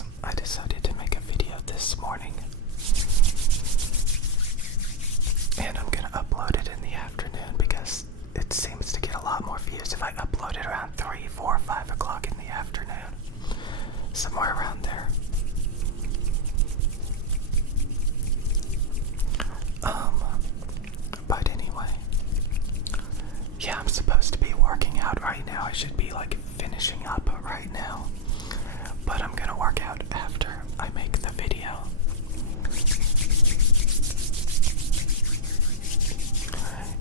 guys, I decided to make a video this morning, and I'm gonna upload it in the afternoon because it seems to get a lot more views if I upload it around 3, 4, 5 o'clock in the afternoon, somewhere around there. But anyway, yeah, I'm supposed to be working out right now. I should be like finishing up right now, but I'm gonna work out after I make the video.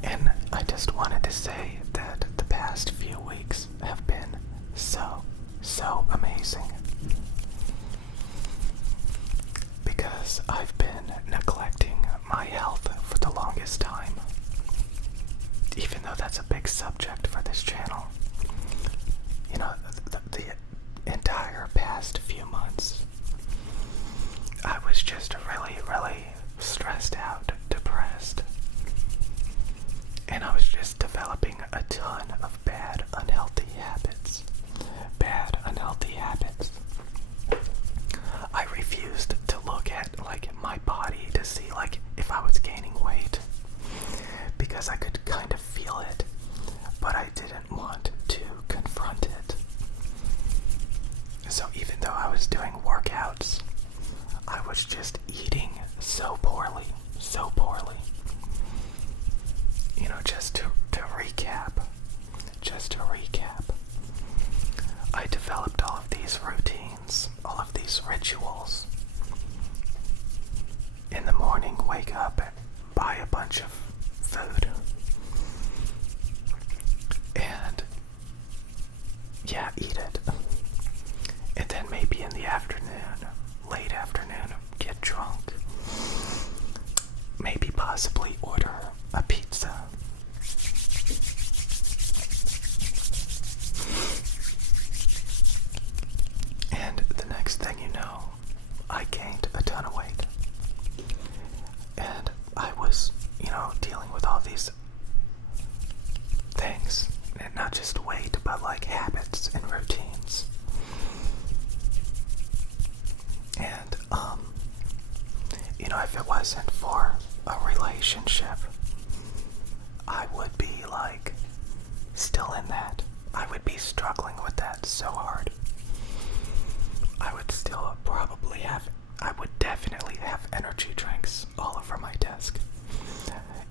And I just wanted to say that the past few weeks have been so amazing, because I've been neglecting my health for the longest time, even though that's a big subject for this channel. You know, the entire past few months, I was just really stressed out, depressed, and I was just developing a ton of bad, unhealthy habits. I refused to look at my body to see if I was gaining weight, because I could kind of feel it, but I didn't want to confront it. So even though I was doing workouts, I was just eating so poorly. You know, just to recap, I developed all of these routines, all of these rituals. In the morning, wake up and buy a bunch of food. And yeah, eat it. And then maybe in the afternoon, late afternoon, get drunk. Maybe possibly order a pizza. And the next thing you know, I gained a ton of weight. And I was, dealing with all these things. And not just weight, but habits and routines. And, if it wasn't for a relationship, I would be still in that. I would be struggling with that so hard. I would still I would definitely have energy drinks all over my desk.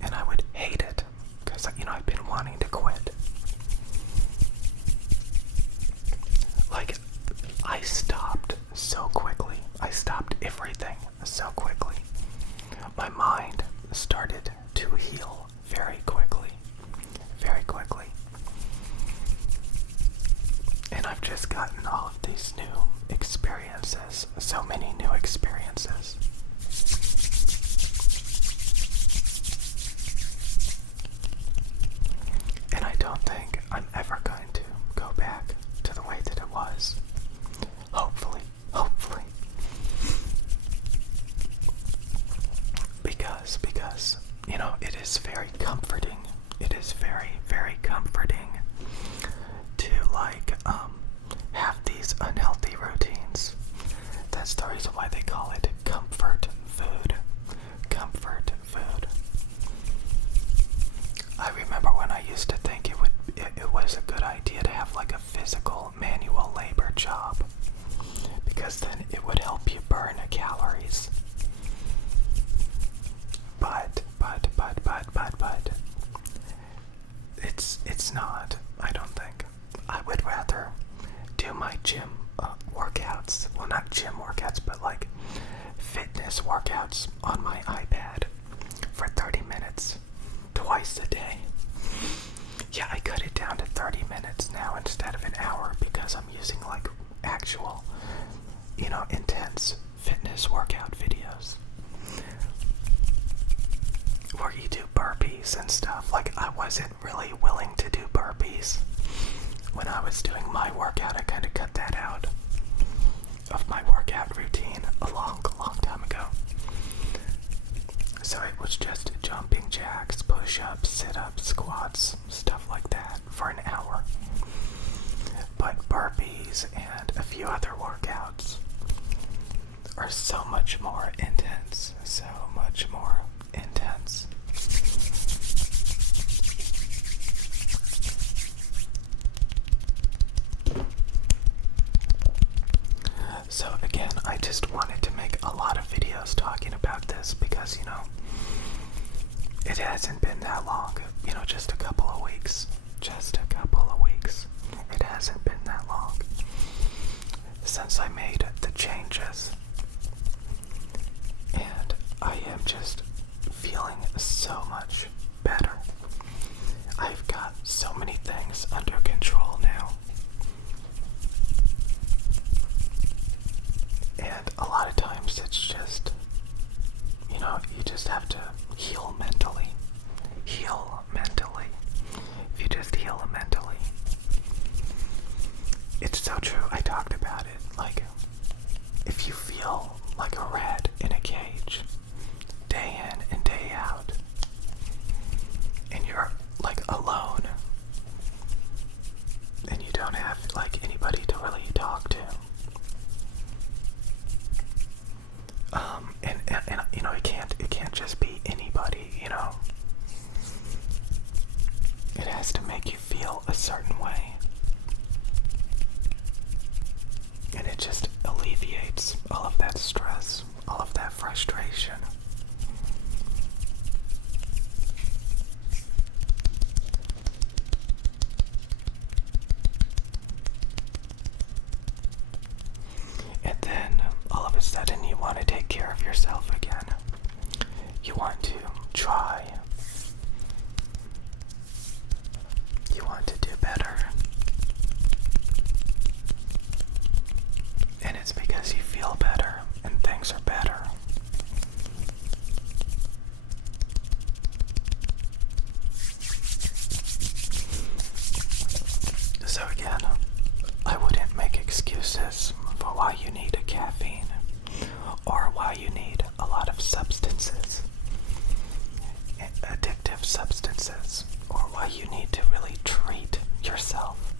And I would hate it, because, I've been wanting to quit. I stopped so quickly. I stopped everything so quickly. My mind started to heal very quickly. And I've just gotten all of these new experiences, so many new experiences. And I don't think I'm ever going to go back to the way that it was. Hopefully. Because, it is very comforting. It is very comforting to have these unhealthy routines. That's the reason why they call it comfort food. I remember when I used to think it was a good idea to have a physical manual labor job, because then it would help you burn calories. But it's not, I don't think. I would rather do my gym workouts, well, not gym workouts, but fitness workouts on my iPad for 30 minutes twice a day. Yeah, I cut it down to 30 minutes now instead of an hour, because I'm using actual, intense fitness workout videos where you do burpees and stuff. I wasn't really willing to do burpees when I was doing my workout. I kind of cut that out of my workout routine a long time ago. So it was just jumping jacks, push-ups, sit-ups, squats, stuff like that for an hour. But burpees and a few other workouts are so much more intense. So much more intense. So again, I just wanted to make a lot of videos talking about this because, you know, it hasn't been that long, you know, just a couple of weeks. Just a couple of weeks. It hasn't been that long since I made the changes. And I am just feeling so much better. I've got so many things under control now. And a lot of times it's just, you know, you just have to heal mentally. Heal mentally. If you just heal mentally. It's so true. I talked about it. Like, if you feel like a rat in a cage, day in and day out, and you're like alone, and you don't have like anybody to really talk to, and you know, it can't just be anybody, you know. It has to make you feel a certain way. And it just alleviates all of that stress, all of that frustration. And then all of a sudden you want to take care of yourself again. You want to try. You want to do better. And it's because you feel better and things are better. So again, I wouldn't make excuses for why you need a caffeine or why you need a lot of substances, addictive substances, or why you need to really treat yourself.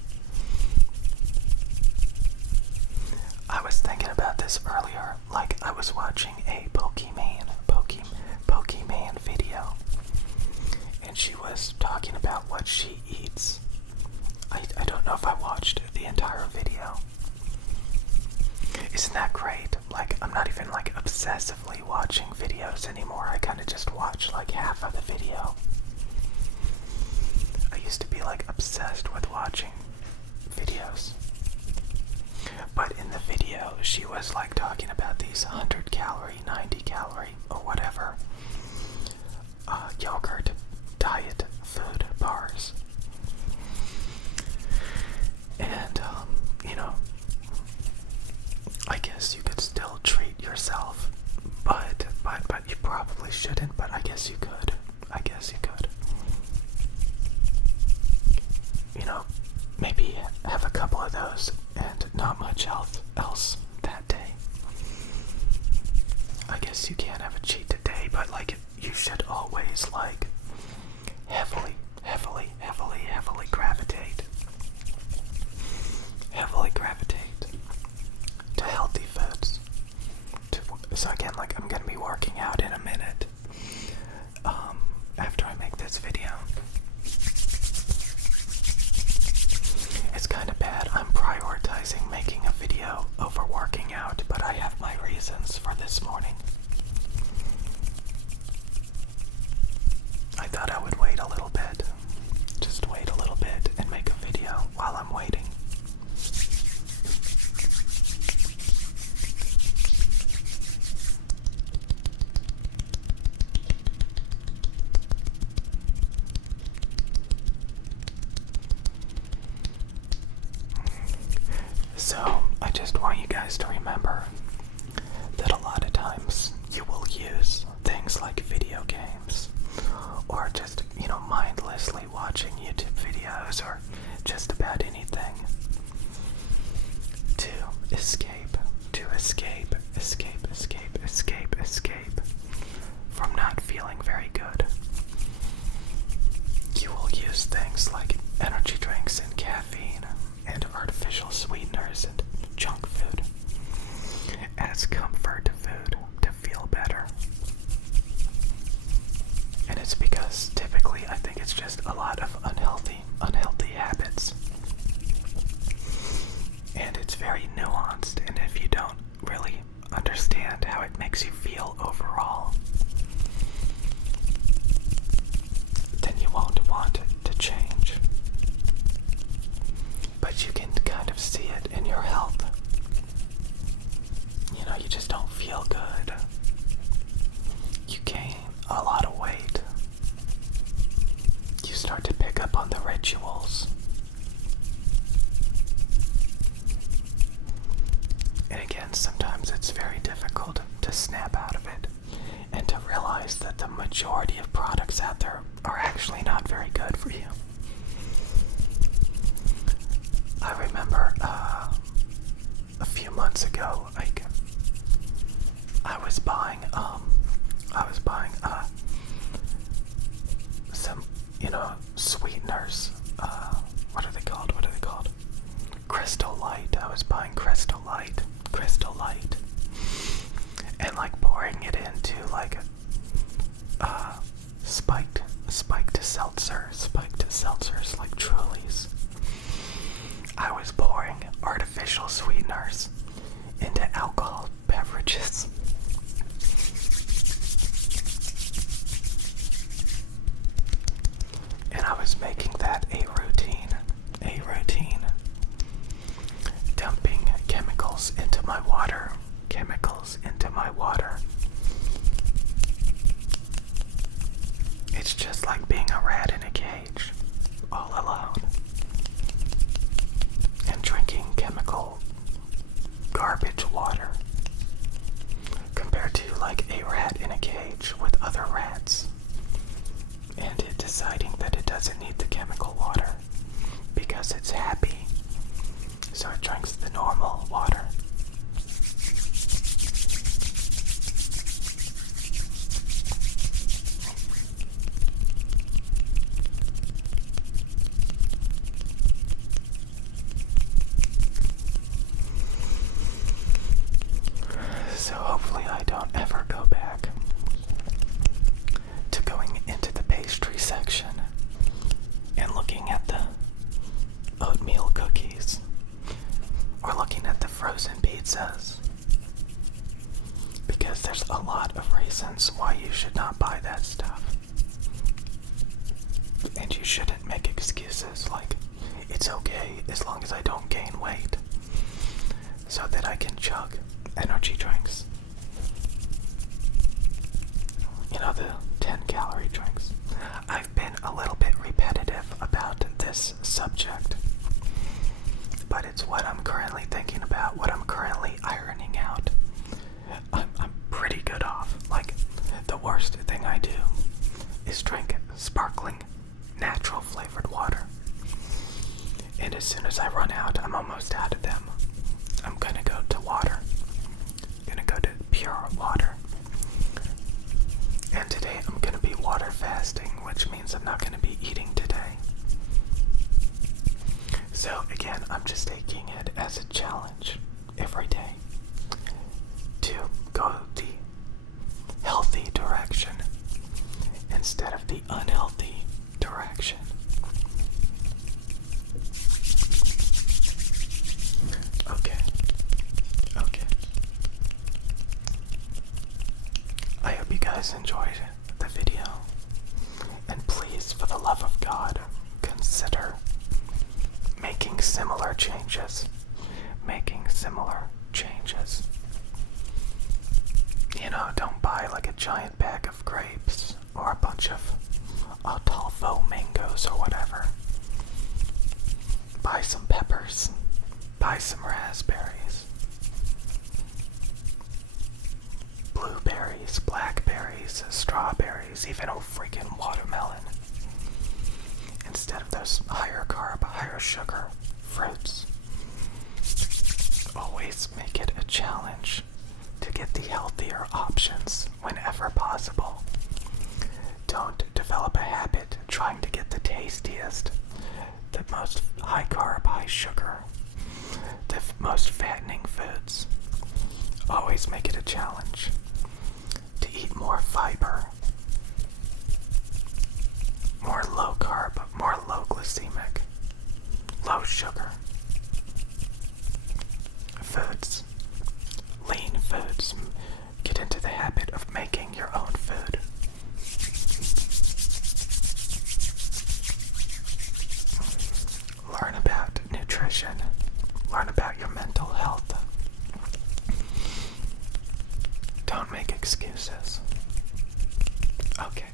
I was thinking about this earlier, like I was watching a Pokemon video, and she was talking about what she eats. I don't know if I watched the entire video. Isn't that great? Like, I'm not even like obsessively watching videos anymore. I kind of just watch like half of the video. I used to be like obsessed with watching videos. But in the video, she was like talking about these 100 calorie, 90 calorie, or whatever yogurt diet food bars. And, you know, I guess you could still treat yourself, but you probably shouldn't, but I guess you could. I guess you could. You know, maybe have a couple of those and not much else that day. I guess you can have a cheat day, but like you should always like heavily gravitate to healthy foods. So again, like I'm gonna be working out in a minute after I make this video. It's kind of bad I'm prioritizing making a video over working out, but I have my reasons for this morning. I thought I would wait a little bit. Just wait a little bit and make a video while I'm waiting. So, I just want you guys to remember that a lot of times you will use things like video games or just, you know, mindlessly watching YouTube videos or just about anything to escape from not feeling very good. You will use things like energy drinks and caffeine and artificial sweeteners and junk food as comfort see it in your health. You know, you just don't feel good. You gain a lot of weight. You start to pick up on the rituals. And again, sometimes it's very difficult to snap out of it and to realize that the majority of products out there are actually not very good for you. I remember a few months ago, like, I was buying some, sweeteners. What are they called? Crystal Light. I was buying Crystal Light, and like pouring it into like spiked seltzers, like Trulies. I was pouring artificial sweeteners into alcohol beverages. And I was making that a routine. Dumping chemicals into my water. It's just like being a rat in a cage, all alone. And drinking chemical garbage water. Compared to like a rat in a cage with other rats. And it deciding that it doesn't need the chemical water because it's happy, so it drinks the normal water. So hopefully I don't ever go back to going into the pastry section and looking at the oatmeal cookies or looking at the frozen pizzas, because there's a lot of reasons why you should not buy that stuff. And you shouldn't make excuses like, it's okay as long as I don't gain weight, so that I can chug energy drinks. You know, the 10-calorie drinks. I've been a little bit repetitive about this subject, but it's what I'm currently thinking about, what I'm currently ironing out. I'm pretty good off. Like, the worst thing I do is drink sparkling, natural flavored water. And as soon as I run out, I'm almost out of them. I'm gonna go to water. I'm gonna go to pure water. And today I'm gonna be water fasting, which means I'm not gonna be eating today. So again, I'm just taking it as a challenge every day to go the healthy direction instead of the unhealthy direction. Okay. I hope you guys enjoyed the video. And please, for the love of God, consider making similar changes. You know, don't buy like a giant bag of grapes or a bunch of Talfo mangoes or whatever. Buy some peppers. Buy some raspberries. Blueberries, blackberries, strawberries, even a freaking watermelon. Instead of those higher carb, higher sugar fruits. Always make it a challenge to get the healthier options whenever possible. Don't develop a habit trying to get the tastiest, the most high carb, high sugar, the most fattening foods. Always make it a challenge to eat more fiber, more low carb, more low glycemic, low sugar foods, lean foods. Get into the habit of making your own food. Learn about nutrition. Learn excuses. Okay.